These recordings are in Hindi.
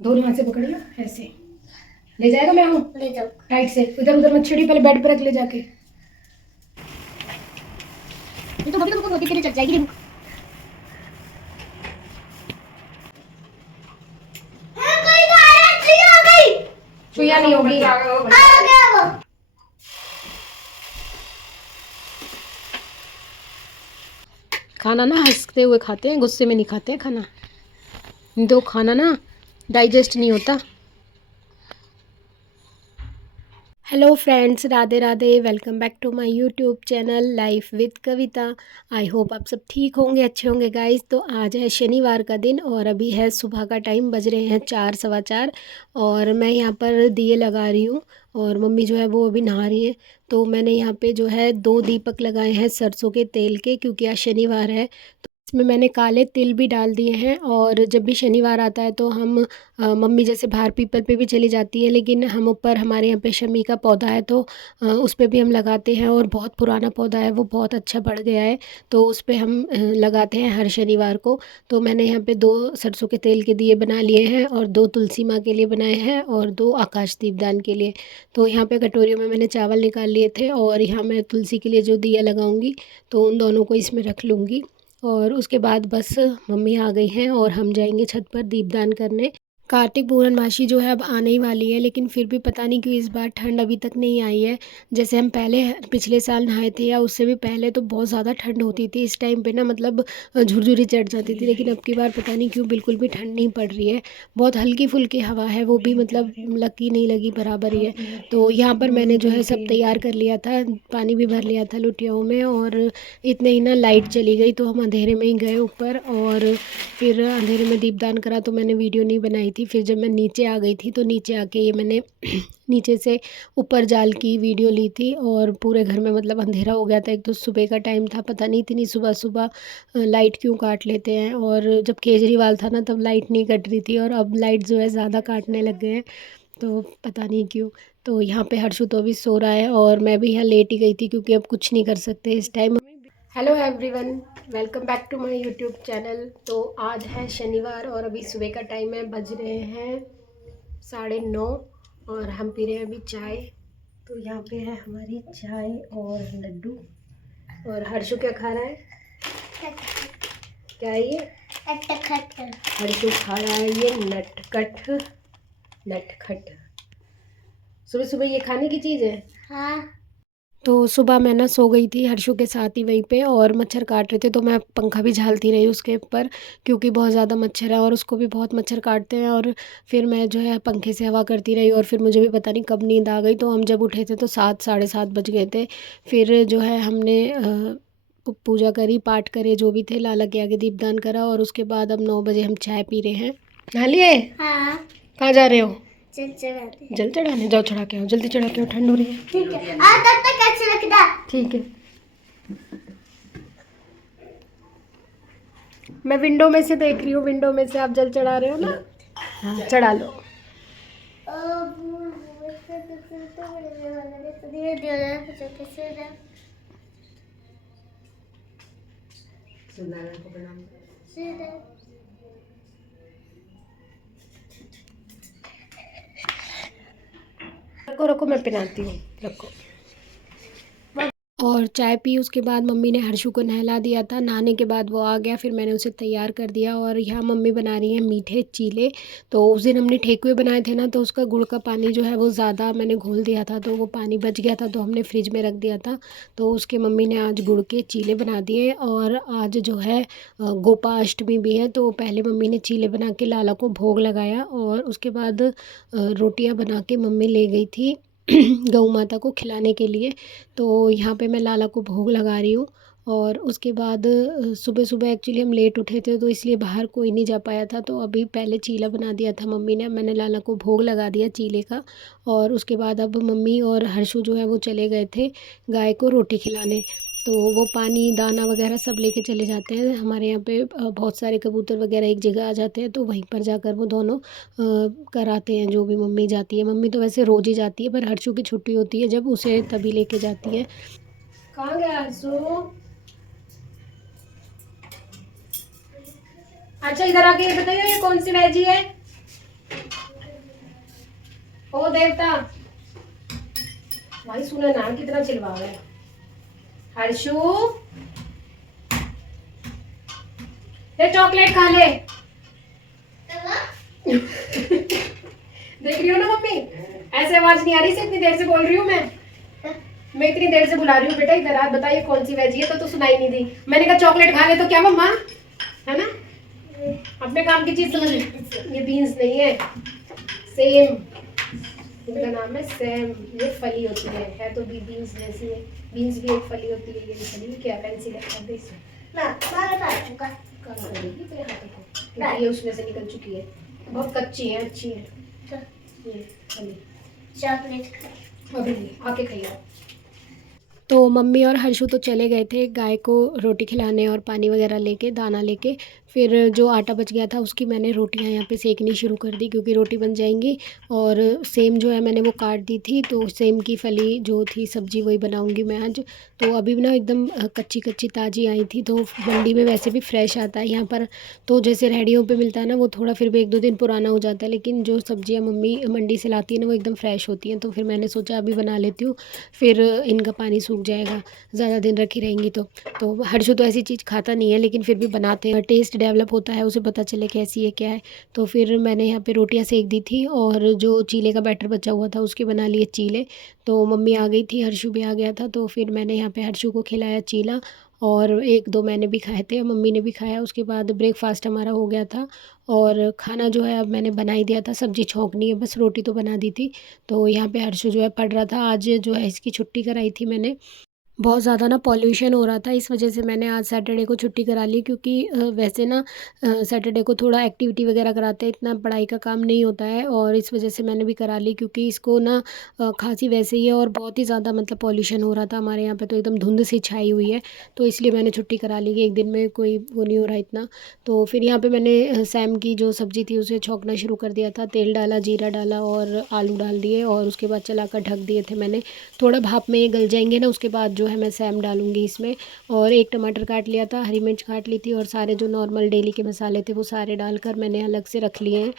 दोनों हाथ से पकड़ियो ऐसे। ले जाएगा? मैं हूँ, ले जाओ। राइट से। उधर उधर मत छेड़ी, पहले बेड पर रख ले जाके। ये तो बबी को रोटी के लिए चल जाएगी। देखो सुइया नहीं होगी। खाना ना हंसते हुए खाते हैं, गुस्से में नहीं खाते हैं खाना। तो खाना ना डाइजेस्ट नहीं होता। Hello friends, Radhe Radhe. Welcome back to my YouTube channel life with Kavita. I hope आप सब ठीक होंगे, अच्छे होंगे गाइस। तो आज है शनिवार का दिन और अभी है सुबह का टाइम, बज रहे हैं 4 सवा 4। और मैं यहाँ पर दिए लगा रही हूँ और मम्मी जो है वो अभी नहा रही है। तो मैंने यहाँ पे जो है 2 दीपक लगाए हैं सरसों के तेल के, क्योंकि आज शनिवार है। इसमें मैंने काले तिल भी डाल दिए हैं। और जब भी शनिवार आता है तो हम मम्मी जैसे बाहर पीपल पे भी चली जाती है, लेकिन हम ऊपर हमारे यहाँ पे शमी का पौधा है तो उस पे भी हम लगाते हैं। और बहुत पुराना पौधा है, वो बहुत अच्छा बढ़ गया है, तो उस पे हम लगाते हैं हर शनिवार को। तो मैंने यहाँ पे 2 सरसों के तेल के दिए बना लिए हैं और 2 तुलसी माँ के लिए बनाए हैं और 2 आकाश दीपदान के लिए। तो यहाँ पे कटोरियों में मैंने चावल निकाल लिए थे और यहाँ मैं तुलसी के लिए जो दिया लगाऊंगी तो उन दोनों को इसमें रख लूँगी। और उसके बाद बस मम्मी आ गई हैं और हम जाएंगे छत पर दीपदान करने। कार्तिक पूर्णमासी जो है अब आने ही वाली है, लेकिन फिर भी पता नहीं क्यों इस बार ठंड अभी तक नहीं आई है। जैसे हम पहले पिछले साल नहाए थे या उससे भी पहले तो बहुत ज़्यादा ठंड होती थी इस टाइम पे ना, मतलब झुरझुरी चढ़ जाती थी। लेकिन अब की बार पता नहीं क्यों बिल्कुल भी ठंड नहीं पड़ रही है। बहुत हल्की फुल्की हवा है, वो भी मतलब लगी नहीं लगी बराबर ही है। तो यहाँ पर मैंने जो है सब तैयार कर लिया था, पानी भी भर लिया था लुटियाओं में। और इतने ही ना लाइट चली गई तो हम अंधेरे में ही गए ऊपर और फिर अंधेरे में दीपदान करा। तो मैंने वीडियो नहीं बनाई थी। फिर जब मैं नीचे आ गई थी तो नीचे आके ये मैंने नीचे से ऊपर जाल की वीडियो ली थी। और पूरे घर में मतलब अंधेरा हो गया था। एक तो सुबह का टाइम था, पता नहीं इतनी सुबह सुबह लाइट क्यों काट लेते हैं। और जब केजरीवाल था ना तब लाइट नहीं कट रही थी और अब लाइट जो है ज़्यादा काटने लग गए हैं, तो पता नहीं क्यों। तो यहाँ पे हर्षु तो अभी सो रहा है और मैं भी यहाँ लेट ही गई थी क्योंकि अब कुछ नहीं कर सकते इस time. Hello everyone, welcome back to my YouTube channel. तो आज है शनिवार और अभी सुबह का टाइम है, बज रहे हैं 9:30 और हम पी रहे हैं अभी चाय। तो यहाँ पे है हमारी चाय और लड्डू। और हर्षु क्या खा रहा है? क्या है ये? हर्षु खा रहा है ये नटखट। नटखट सुबह सुबह ये खाने की चीज़ है। हाँ। तो सुबह मैं ना सो गई थी हर्षु के साथ ही वहीं पे, और मच्छर काट रहे थे तो मैं पंखा भी झालती रही उसके ऊपर, क्योंकि बहुत ज़्यादा मच्छर है और उसको भी बहुत मच्छर काटते हैं। और फिर मैं जो है पंखे से हवा करती रही और फिर मुझे भी पता नहीं कब नींद आ गई। तो हम जब उठे थे तो 7 साढ़े 7 बज गए थे। फिर जो है हमने पूजा करी, पाठ करे जो भी थे, लाला के आगे दीपदान करा। और उसके बाद अब 9 बजे हम चाय पी रहे हैं। नहा लिए? हाँ। कहाँ जा रहे हो? चढ़ाते। जल चढ़ाने जाओ, चढ़ा के आओ, जल्दी चढ़ा के आओ, ठंड हो रही है। ठीक है। तब तक कैसे रखना? ठीक है। मैं विंडो में से देख रही हूँ, विंडो में से आप जल चढ़ा रहे हो ना। हाँ, चढ़ा लो। रखो रखो, मैं पिलाती हूँ, रखो। और चाय पी, उसके बाद मम्मी ने हर्षु को नहला दिया था। नहाने के बाद वो आ गया, फिर मैंने उसे तैयार कर दिया। और यहाँ मम्मी बना रही हैं मीठे चीले। तो उस दिन हमने ठेकुए बनाए थे ना, तो उसका गुड़ का पानी जो है वो ज़्यादा मैंने घोल दिया था, तो वो पानी बच गया था, तो हमने फ्रिज में रख दिया था। तो उसके मम्मी ने आज गुड़ के चीले बना दिए। और आज जो है गोपाष्टमी भी है, तो पहले मम्मी ने चीले बना के लाला को भोग लगाया और उसके बाद रोटियाँ बना के मम्मी ले गई थी गऊ माता को खिलाने के लिए। तो यहाँ पे मैं लाला को भोग लगा रही हूँ। और उसके बाद सुबह सुबह एक्चुअली हम लेट उठे थे तो इसलिए बाहर कोई नहीं जा पाया था, तो अभी पहले चीला बना दिया था मम्मी ने, मैंने लाला को भोग लगा दिया चीले का। और उसके बाद अब मम्मी और हर्षु जो है वो चले गए थे गाय को रोटी खिलाने। तो वो पानी दाना वगैरह सब लेके चले जाते हैं। हमारे यहाँ पे बहुत सारे कबूतर वगैरह एक जगह आ जाते हैं, तो वहीं पर जाकर वो दोनों कराते हैं जो भी मम्मी जाती है। मम्मी तो वैसे रोज़ ही जाती है, पर हर्षु की छुट्टी होती है जब, उसे तभी लेके जाती है। कहाँ गया हर्षु? अच्छा इधर आके ये बताइए, ये कौन सी वेजी है? ओ देवता भाई सुना ना कितना चिल्ला रहा है। हर्षू ये चॉकलेट खा ले। देख रही हो ना मम्मी, ऐसे आवाज नहीं आ रही से, इतनी देर से बोल रही हूँ मैं इतनी देर से बुला रही हूँ बेटा इधर आ, बताइए कौन सी वेजी है, तो सुनाई नहीं दी। मैंने कहा चॉकलेट खा ले तो क्या मम्मा, है ना, अपने काम की चीज समझ। ये बीन्स नहीं है, सेम, इनका नाम है सेम। ये फली होती है तो भी बीन्स जैसी है। बीन्स भी एक फली होती है, ये भी फली। क्या पेंसिल है दे इसमें ना मारा खा चुका काला करेगी तेरे हाथों को, क्योंकि ये उसमें से निकल चुकी है, बहुत कच्ची है, अच्छी है ये फली। चॉकलेट अभी आके खाइए। तो मम्मी और हर्षु तो चले गए थे गाय को रोटी खिलाने और पानी वगैरह लेके, दाना लेके। फिर जो आटा बच गया था उसकी मैंने रोटियां यहाँ पे सेकनी शुरू कर दी, क्योंकि रोटी बन जाएंगी। और सेम जो है मैंने वो काट दी थी, तो सेम की फली जो थी सब्जी वही बनाऊंगी मैं आज। तो अभी ना एकदम कच्ची कच्ची ताज़ी आई थी। तो मंडी में वैसे भी फ्रेश आता है यहाँ पर, तो जैसे रेहड़ियों पे मिलता है ना वो थोड़ा फिर भी 1-2 दिन पुराना हो जाता है, लेकिन जो सब्जियाँ मम्मी मंडी से लाती है ना वो एकदम फ्रेश होती हैं। तो फिर मैंने सोचा अभी बना लेती हूँ, फिर इनका पानी सूख जाएगा ज़्यादा दिन रखी रहेंगी तो हर्षु तो ऐसी चीज़ खाता नहीं है, लेकिन फिर भी बनाते हैं, टेस्ट डेवलप होता है, उसे पता चले कैसी है क्या है। तो फिर मैंने यहाँ पे रोटियां सेक दी थी, और जो चीले का बैटर बचा हुआ था उसके बना लिए चीले। तो मम्मी आ गई थी, हर्षु भी आ गया था, तो फिर मैंने यहाँ पे हर्षु को खिलाया चीला, और 1-2 मैंने भी खाए थे, मम्मी ने भी खाया। उसके बाद ब्रेकफास्ट हमारा हो गया था, और खाना जो है अब मैंने बना ही दिया था, सब्जी छोंकनी है बस, रोटी तो बना दी थी। तो यहाँ पे हर्षु जो है पढ़ रहा था, आज जो है इसकी छुट्टी कराई थी मैंने। बहुत ज़्यादा ना पॉल्यूशन हो रहा था, इस वजह से मैंने आज सैटरडे को छुट्टी करा ली, क्योंकि वैसे ना सैटरडे को थोड़ा एक्टिविटी वगैरह कराते हैं, इतना पढ़ाई का काम नहीं होता है, और इस वजह से मैंने भी करा ली, क्योंकि इसको ना खांसी वैसे ही है, और बहुत ही ज़्यादा मतलब पॉल्यूशन हो रहा था हमारे यहाँ पे, तो एकदम धुंध सी छाई हुई है। तो इसलिए मैंने छुट्टी करा ली कि एक दिन में कोई वो नहीं हो रहा इतना। तो फिर यहाँ पर मैंने सैम की जो सब्ज़ी थी उसे छौंकना शुरू कर दिया था, तेल डाला, जीरा डाला और आलू डाल दिए, और उसके बाद चलाकर ढक दिए थे मैंने। थोड़ा भाप में गल जाएंगे ना, उसके बाद जो है मैं सैम डालूंगी इसमें। और 1 टमाटर काट लिया था, हरी मिर्च काट ली थी, और सारे जो नॉर्मल डेली के मसाले थे वो सारे डालकर मैंने अलग से रख लिए हैं।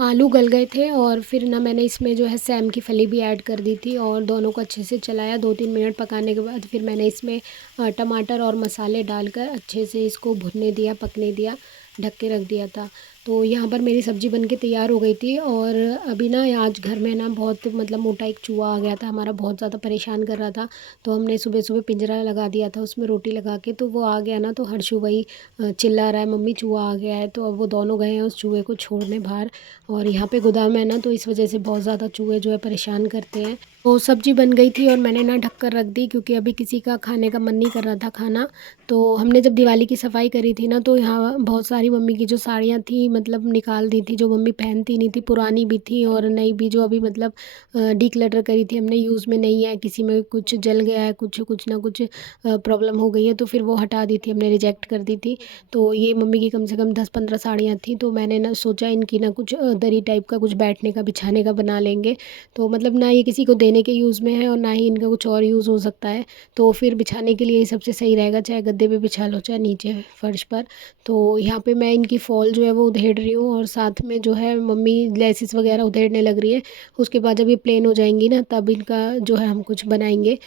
आलू गल गए थे, और फिर ना मैंने इसमें जो है सैम की फली भी ऐड कर दी थी, और दोनों को अच्छे से चलाया। 2-3 मिनट पकाने के बाद फिर मैंने इसमें टमाटर और मसाले डालकर अच्छे से इसको भुनने दिया, पकने दिया, ढक के रख दिया था। तो यहाँ पर मेरी सब्ज़ी बन के तैयार हो गई थी। और अभी ना आज घर में ना बहुत मतलब मोटा एक चूहा आ गया था हमारा, बहुत ज़्यादा परेशान कर रहा था। तो हमने सुबह सुबह पिंजरा लगा दिया था उसमें रोटी लगा के, तो वो आ गया ना, तो हर्षु वही चिल्ला रहा है मम्मी चूहा आ गया है। तो अब वो दोनों गए हैं उस चूहे को छोड़ने बाहर, और यहाँ पे गोदाम है ना, तो इस वजह से बहुत ज़्यादा चूहे जो है परेशान करते हैं। तो सब्ज़ी बन गई थी, और मैंने ना ढक कर रख दी, क्योंकि अभी किसी का खाने का मन नहीं कर रहा था खाना। तो हमने जब दिवाली की सफाई करी थी ना, तो यहाँ बहुत सारी मम्मी की जो साड़ियाँ थी मतलब निकाल दी थी, जो मम्मी पहनती नहीं थी, पुरानी भी थी और नई भी, जो अभी मतलब डिक्लटर करी थी हमने, यूज़ में नहीं है, किसी में कुछ जल गया है, कुछ कुछ ना कुछ प्रॉब्लम हो गई है, तो फिर वो हटा दी थी हमने, रिजेक्ट कर दी थी। तो ये मम्मी की कम से कम 10-15 साड़ियाँ थी, तो मैंने ना सोचा इनकी ना कुछ दरी टाइप का कुछ बैठने का, बिछाने का बना लेंगे। तो मतलब ना ये किसी को देने के यूज़ में है, और ना ही इनका कुछ और यूज़ हो सकता है, तो फिर बिछाने के लिए सबसे सही रहेगा, चाहे गद्दे पे बिछा लो चाहे नीचे फर्श पर। तो यहाँ पे मैं इनकी फॉल जो है वो उधेड़ रही हूँ, और साथ में जो है मम्मी लेसिस वगैरह उधेड़ने लग रही है। उसके बाद जब ये प्लेन हो जाएंगी ना, तब इनका जो है हम कुछ बनाएंगे।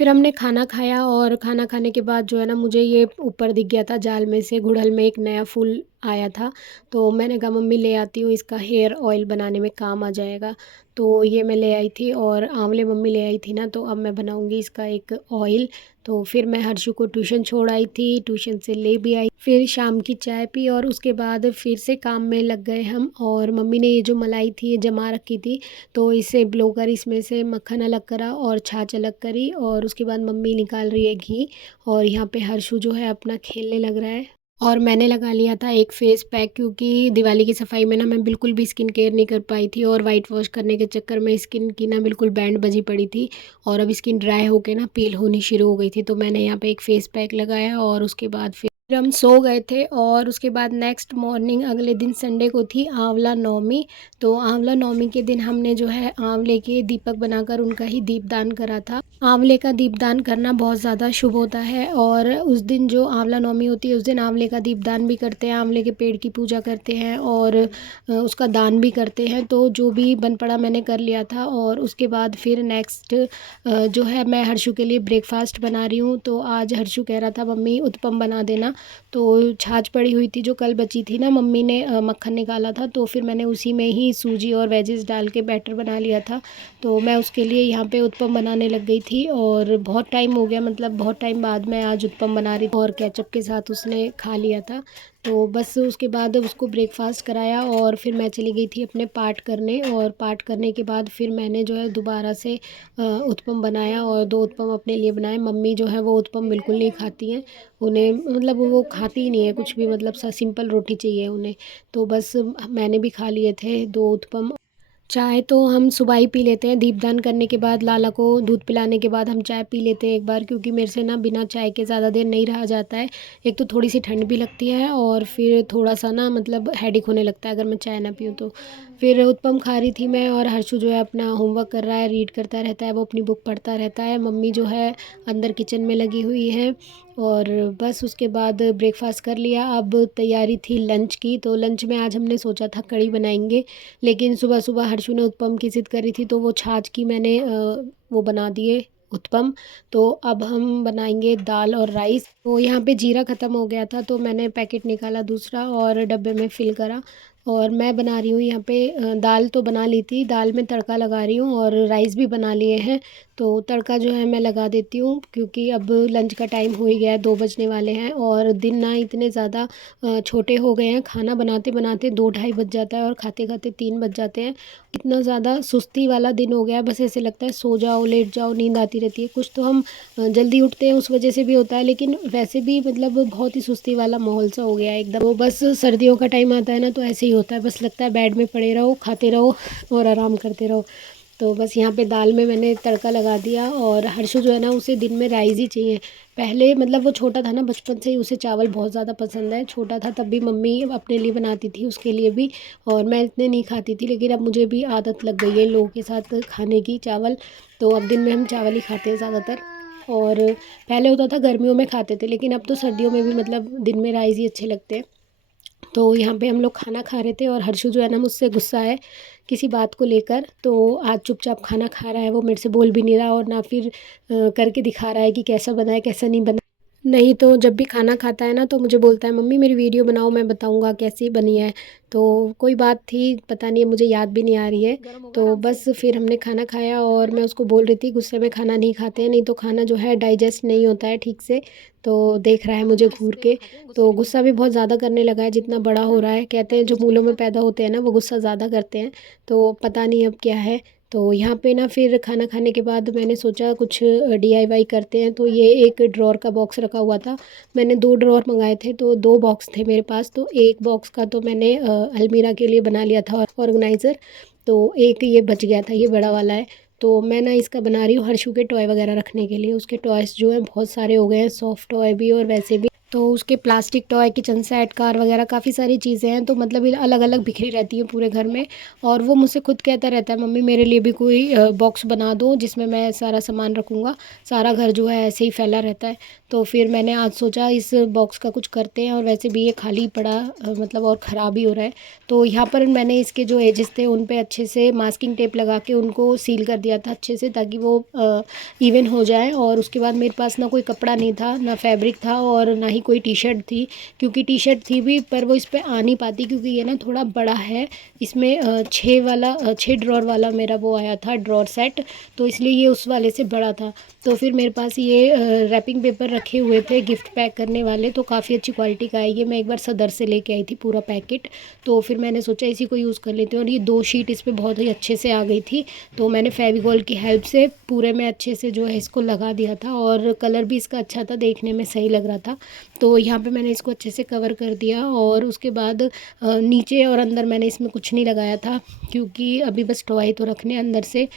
फिर हमने खाना खाया, और खाना खाने के बाद जो है ना, मुझे ये ऊपर दिख गया था जाल में से, गुड़हल में एक नया फूल आया था। तो मैंने कहा मम्मी ले आती हूँ, इसका हेयर ऑयल बनाने में काम आ जाएगा। तो ये मैं ले आई थी, और आंवले मम्मी ले आई थी ना, तो अब मैं बनाऊंगी इसका एक ऑयल। तो फिर मैं हर्षु को ट्यूशन छोड़ आई थी, ट्यूशन से ले भी आई, फिर शाम की चाय पी, और उसके बाद फिर से काम में लग गए हम। और मम्मी ने ये जो मलाई थी ये जमा रखी थी, तो इसे ब्लो कर इसमें से मक्खन अलग करा और छाछ अलग करी, और उसके बाद मम्मी निकाल रही है घी। और यहाँ पे हर्षु जो है अपना खेलने लग रहा है। और मैंने लगा लिया था एक फ़ेस पैक, क्योंकि दिवाली की सफाई में ना मैं बिल्कुल भी स्किन केयर नहीं कर पाई थी, और वाइट वॉश करने के चक्कर में स्किन की ना बिल्कुल बैंड बजी पड़ी थी, और अब स्किन ड्राई होके ना पील होनी शुरू हो गई थी। तो मैंने यहाँ पे एक फ़ेस पैक लगाया, और उसके बाद फिर फिर हम सो गए थे और उसके बाद नेक्स्ट मॉर्निंग अगले दिन संडे को थी आंवला नवमी। तो आंवला नवमी के दिन हमने जो है आंवले के दीपक बनाकर उनका ही दीपदान करा था। आंवले का दीपदान करना बहुत ज़्यादा शुभ होता है और उस दिन जो आंवला नवमी होती है उस दिन आंवले का दीपदान भी करते हैं, आंवले के पेड़ की पूजा करते हैं और उसका दान भी करते हैं। तो जो भी बन पड़ा मैंने कर लिया था और उसके बाद फिर नेक्स्ट जो है मैं हर्षु के लिए ब्रेकफास्ट बना रही हूँ। तो आज हर्षु कह रहा था मम्मी उत्पम बना देना। तो छाछ पड़ी हुई थी जो कल बची थी ना, मम्मी ने मक्खन निकाला था तो फिर मैंने उसी में ही सूजी और वेजेस डाल के बैटर बना लिया था। तो मैं उसके लिए यहाँ पे उत्पम बनाने लग गई थी और बहुत टाइम हो गया, मतलब बहुत टाइम बाद मैं आज उत्पम बना रही थी और केचप के साथ उसने खा लिया था। तो बस उसके बाद उसको ब्रेकफास्ट कराया और फिर मैं चली गई थी अपने पाठ करने और पाठ करने के बाद फिर मैंने जो है दोबारा से उत्पम बनाया और 2 उत्पम अपने लिए बनाए। मम्मी जो है वो उत्पम बिल्कुल नहीं खाती हैं, उन्हें मतलब वो खाती ही नहीं है कुछ भी, मतलब सिंपल रोटी चाहिए उन्हें। तो बस मैंने भी खा लिए थे 2 उत्पम। चाय तो हम सुबह ही पी लेते हैं, दीपदान करने के बाद लाला को दूध पिलाने के बाद हम चाय पी लेते हैं एक बार, क्योंकि मेरे से ना बिना चाय के ज़्यादा देर नहीं रहा जाता है। एक तो थोड़ी सी ठंड भी लगती है और फिर थोड़ा सा ना मतलब हेडेक होने लगता है अगर मैं चाय ना पीऊँ तो। फिर उत्पम खा रही थी मैं और हर्षु जो है अपना होमवर्क कर रहा है, रीड करता रहता है, वो अपनी बुक पढ़ता रहता है। मम्मी जो है अंदर किचन में लगी हुई है और बस उसके बाद ब्रेकफास्ट कर लिया। अब तैयारी थी लंच की, तो लंच में आज हमने सोचा था कढ़ी बनाएंगे, लेकिन सुबह सुबह हर्षु ने उत्पम की ज़िद करी थी तो वो छाछ की मैंने वो बना दिए उत्पम। तो अब हम बनाएंगे दाल और राइस। तो यहाँ पे जीरा ख़त्म हो गया था तो मैंने पैकेट निकाला दूसरा और डब्बे में फ़िल करा और मैं बना रही हूँ यहाँ पे दाल तो बना ली थी, दाल में तड़का लगा रही हूँ और राइस भी बना लिए हैं। तो तड़का जो है मैं लगा देती हूँ क्योंकि अब लंच का टाइम हो ही गया है, 2 बजने वाले हैं और दिन ना इतने ज़्यादा छोटे हो गए हैं, खाना बनाते बनाते 2 ढाई बज जाता है और खाते खाते 3 बज जाते हैं। इतना ज़्यादा सुस्ती वाला दिन हो गया है, बस ऐसे लगता है सो जाओ लेट जाओ, नींद आती रहती है। कुछ तो हम जल्दी उठते हैं उस वजह से भी होता है, लेकिन वैसे भी मतलब बहुत ही सुस्ती वाला माहौल सा हो गया है एकदम। तो बस सर्दियों का टाइम आता है ना तो ऐसे ही होता है, बस लगता है बेड में पड़े रहो, खाते रहो और आराम करते रहो। तो बस यहाँ पे दाल में मैंने तड़का लगा दिया और हर्षु जो है ना उसे दिन में राइस ही चाहिए। पहले मतलब वो छोटा था ना, बचपन से ही उसे चावल बहुत ज़्यादा पसंद है। छोटा था तब भी मम्मी अपने लिए बनाती थी उसके लिए भी और मैं इतने नहीं खाती थी, लेकिन अब मुझे भी आदत लग गई है लोगों के साथ खाने की चावल। तो अब दिन में हम चावल ही खाते हैं ज़्यादातर। और पहले होता था गर्मियों में खाते थे, लेकिन अब तो सर्दियों में भी मतलब दिन में राइस ही अच्छे लगते हैं। तो यहाँ पे हम लोग खाना खा रहे थे और हर्षु जो है ना मुझसे गुस्सा है किसी बात को लेकर। तो आज चुपचाप खाना खा रहा है, वो मेरे से बोल भी नहीं रहा और ना फिर करके दिखा रहा है कि कैसा बना है कैसा नहीं बना। नहीं तो जब भी खाना खाता है ना तो मुझे बोलता है मम्मी मेरी वीडियो बनाओ, मैं बताऊंगा कैसी बनी है। तो कोई बात थी पता नहीं, मुझे याद भी नहीं आ रही है। तो बस फिर हमने खाना खाया और मैं उसको बोल रही थी गुस्से में खाना नहीं खाते हैं, नहीं तो खाना जो है डाइजेस्ट नहीं होता है ठीक से। तो देख रहा है मुझे घूर के, तो गुस्सा भी बहुत ज़्यादा करने लगा है जितना बड़ा हो रहा है। कहते हैं जो मूलों में पैदा होते हैं ना वो गुस्सा ज़्यादा करते हैं, तो पता नहीं अब क्या है। तो यहाँ पे ना फिर खाना खाने के बाद मैंने सोचा कुछ DIY करते हैं। तो ये एक ड्रॉर का बॉक्स रखा हुआ था, मैंने 2 ड्रॉर मंगाए थे तो 2 बॉक्स थे मेरे पास। तो एक बॉक्स का तो मैंने अलमीरा के लिए बना लिया था ऑर्गेनाइज़र, तो एक ये बच गया था, ये बड़ा वाला है। तो मैं ना इसका बना रही हूँ हर्षु के टॉय वगैरह रखने के लिए। उसके टॉयज़ जो हैं बहुत सारे हो गए हैं, सॉफ्ट टॉय भी और वैसे भी। तो उसके plastic toy, kitchen set, car वगैरह काफ़ी सारी चीज़ें हैं, तो मतलब ये अलग अलग बिखरी रहती हैं पूरे घर में। और वो मुझसे खुद कहता रहता है मम्मी मेरे लिए भी कोई बॉक्स बना दो जिसमें मैं सारा सामान रखूँगा, सारा घर जो है ऐसे ही फैला रहता है। तो फिर मैंने आज सोचा इस बॉक्स का कुछ करते हैं और वैसे भी ये खाली पड़ा मतलब और ख़राब ही हो रहा है। तो यहाँ पर मैंने इसके जो एजेस थे उन पे अच्छे से मास्किंग टेप लगा के उनको सील कर दिया था अच्छे से, ताकि वो इवन हो जाए। और उसके बाद मेरे पास ना कोई कपड़ा नहीं था, ना फैब्रिक था और ना ही कोई टी शर्ट थी, क्योंकि टी शर्ट थी भी पर वो इस पर आ नहीं पाती क्योंकि ये ना थोड़ा बड़ा है। इसमें 6 ड्रॉर वाला मेरा वो आया था ड्रॉर सेट, तो इसलिए ये उस वाले से बड़ा था। तो फिर मेरे पास ये रैपिंग पेपर रखे हुए थे गिफ्ट पैक करने वाले, तो काफ़ी अच्छी क्वालिटी का है ये, मैं एक बार सदर से लेके आई थी पूरा पैकेट। तो फिर मैंने सोचा इसी को यूज़ कर लेते हैं और ये 2 शीट इस पर बहुत ही अच्छे से आ गई थी। तो मैंने फेविकॉल की हेल्प से पूरे में अच्छे से जो है इसको लगा दिया था और कलर भी इसका अच्छा था, देखने में सही लग रहा था। तो यहाँ पे मैंने इसको अच्छे से कवर कर दिया और उसके बाद नीचे और अंदर मैंने इसमें कुछ नहीं लगाया था क्योंकि अभी बस टॉय तो रखने अंदर से।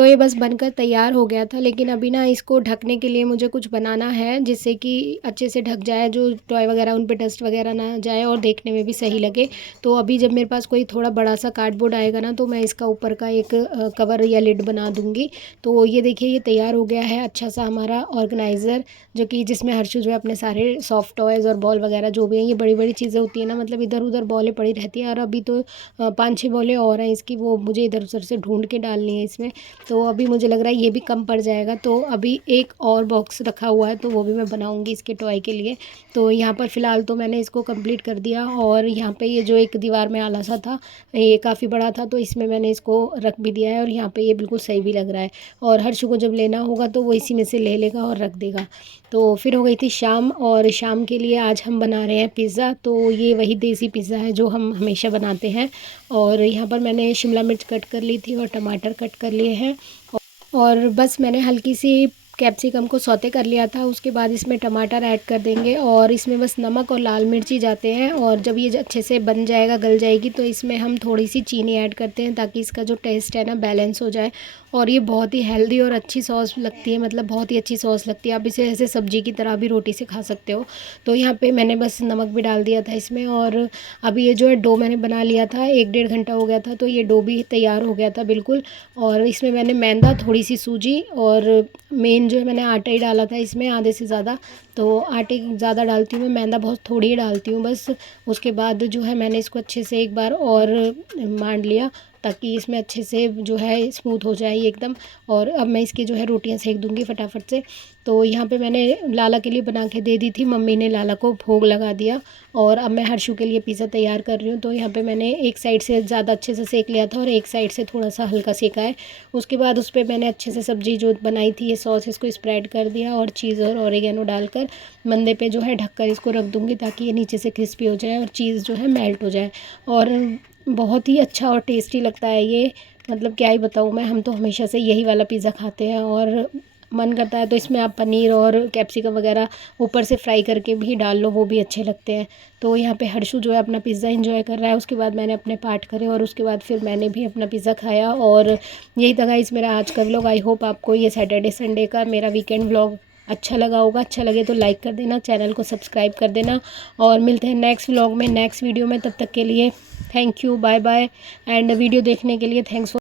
तो ये बस बनकर तैयार हो गया था, लेकिन अभी ना इसको ढकने के लिए मुझे कुछ बनाना है जिससे कि अच्छे से ढक जाए, जो टॉय वगैरह उन पे डस्ट वगैरह ना जाए और देखने में भी सही लगे। तो अभी जब मेरे पास कोई थोड़ा बड़ा सा कार्डबोर्ड आएगा ना, तो मैं इसका ऊपर का एक कवर या लिड बना दूँगी। तो ये देखिए ये तैयार हो गया है अच्छा सा हमारा ऑर्गेनाइज़र, जो कि जिसमें हर्षु जो है अपने सारे सॉफ्ट टॉयज़ और बॉल वगैरह जो भी हैं, ये बड़ी बड़ी चीज़ें होती हैं ना, मतलब इधर उधर बॉलें पड़ी रहती हैं। और अभी तो 5-6 बॉलें और हैं इसकी, वो मुझे इधर उधर से ढूंढ के डालनी है इसमें। तो अभी मुझे लग रहा है ये भी कम पड़ जाएगा, तो अभी एक और बॉक्स रखा हुआ है, तो वो भी मैं बनाऊंगी इसके टॉय के लिए। तो यहाँ पर फ़िलहाल तो मैंने इसको कंप्लीट कर दिया। और यहाँ पे ये जो एक दीवार में आला सा था, ये काफ़ी बड़ा था, तो इसमें मैंने इसको रख भी दिया है और यहाँ पे ये बिल्कुल सही भी लग रहा है। और हर्षु को जब लेना होगा तो वो इसी में से ले लेगा और रख देगा। तो फिर हो गई थी शाम, और शाम के लिए आज हम बना रहे हैं पिज़्ज़ा। तो ये वही देसी पिज़्ज़ा है जो हम हमेशा बनाते हैं। और यहाँ पर मैंने शिमला मिर्च कट कर ली थी और टमाटर कट कर लिए हैं। और बस मैंने हल्की सी कैप्सिकम को सौते कर लिया था, उसके बाद इसमें टमाटर ऐड कर देंगे और इसमें बस नमक और लाल मिर्च ही जाते हैं। और जब ये अच्छे से बन जाएगा, गल जाएगी, तो इसमें हम थोड़ी सी चीनी ऐड करते हैं ताकि इसका जो टेस्ट है ना बैलेंस हो जाए। और ये बहुत ही हेल्दी और अच्छी सॉस लगती है, मतलब बहुत ही अच्छी सॉस लगती है। आप इसे ऐसे सब्जी की तरह भी रोटी से खा सकते हो। तो यहाँ पे मैंने बस नमक भी डाल दिया था इसमें। और अभी ये जो है डो मैंने बना लिया था, 1-1.5 घंटा हो गया था, तो ये डो भी तैयार हो गया था बिल्कुल। और इसमें मैंने मैदा, थोड़ी सी सूजी और मेन जो है मैंने आटा ही डाला था इसमें आधे से ज़्यादा। तो आटे ज़्यादा डालती हूँ मैं, मैदा बहुत थोड़ी ही डालती हूँ बस। उसके बाद जो है मैंने इसको अच्छे से एक बार और मांड लिया ताकि इसमें अच्छे से जो है स्मूथ हो जाए एकदम। और अब मैं इसकी जो है रोटियां सेक दूंगी फटाफट से। तो यहाँ पे मैंने लाला के लिए बना के दे दी थी, मम्मी ने लाला को भोग लगा दिया। और अब मैं हर्षु के लिए पिज़्ज़ा तैयार कर रही हूँ। तो यहाँ पे मैंने एक साइड से ज़्यादा अच्छे से सेक लिया था और एक साइड से थोड़ा सा हल्का सेका है। उसके बाद उस पर मैंने अच्छे से सब्ज़ी जो बनाई थी, ये सॉस, इसको स्प्रेड कर दिया और चीज़ और ऑरिगेनो डालकर मंदे पे जो है ढककर इसको रख दूँगी ताकि ये नीचे से क्रिस्पी हो जाए और चीज़ जो है मेल्ट हो जाए। और बहुत ही अच्छा और टेस्टी लगता है ये, मतलब क्या ही बताऊँ मैं, हम तो हमेशा से यही वाला पिज़्ज़ा खाते हैं। और मन करता है तो इसमें आप पनीर और कैप्सिकम वगैरह ऊपर से फ्राई करके भी डाल लो, वो भी अच्छे लगते हैं। तो यहाँ पे हर्षु जो है अपना पिज़्ज़ा एंजॉय कर रहा है, उसके बाद मैंने अपने पार्ट करे और उसके बाद फिर मैंने भी अपना पिज़्ज़ा खाया। और यही था गाइस मेरा आज का व्लॉग। आई होप आपको ये सैटरडे संडे का मेरा वीकेंड व्लॉग अच्छा लगा होगा। अच्छा लगे तो लाइक कर देना, चैनल को सब्सक्राइब कर देना। और मिलते हैं नेक्स्ट व्लॉग में, नेक्स्ट वीडियो में। तब तक के लिए thank you, bye bye. And video देखने के लिए थैंक्स फॉर